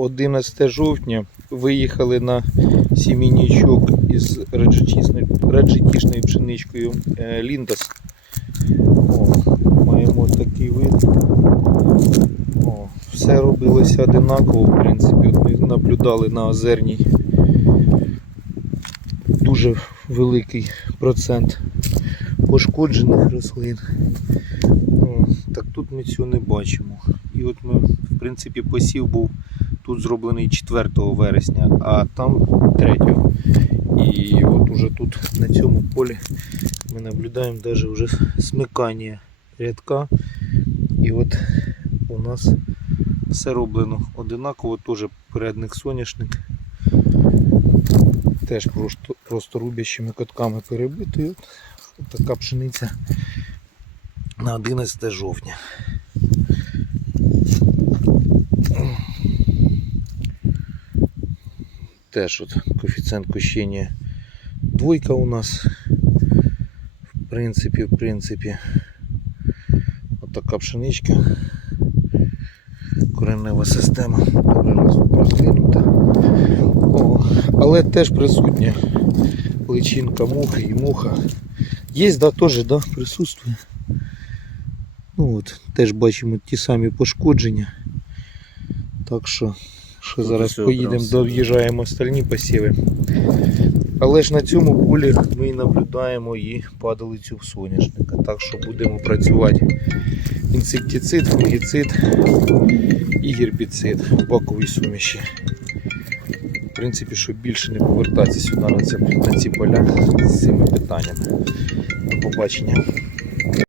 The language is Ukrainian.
11 жовтня виїхали на сімейничок із раджетічною пшеничкою е, Ліндас. Маємо такий вид. О, все робилося одинаково, в принципі. Ми наблюдали на озерній дуже великий процент пошкоджених рослин. О, так тут ми цього не бачимо. І от ми, в принципі, посів був тут зроблений 4 вересня, а там 3. І от уже тут на цьому полі ми наблюдаємо навіть вже смикання рядка. І от у нас все роблено одинаково, теж передник соняшник. Теж просто, просто рубящими котками перебитою. От така пшениця на 11 жовтня. Теж от коефіцієнт кощення двойка у нас. В принципі, в принципі, от така пшеничка. Коренева система добре роз- розвинута. Але теж присутня личинка мухи і муха. Є, да, теж да, присутствує. Ну от, теж бачимо ті самі пошкодження. Так що, що зараз поїдемо, доїжджаємо остальні посіви. Але ж на цьому полі ми і наблюдаємо і падалицю в соняшника. Так що будемо працювати інсектицид, фунгіцид і гербіцид в баковій суміші. В принципі, щоб більше не повертатися сюди на ці поля з цими питаннями. До побачення.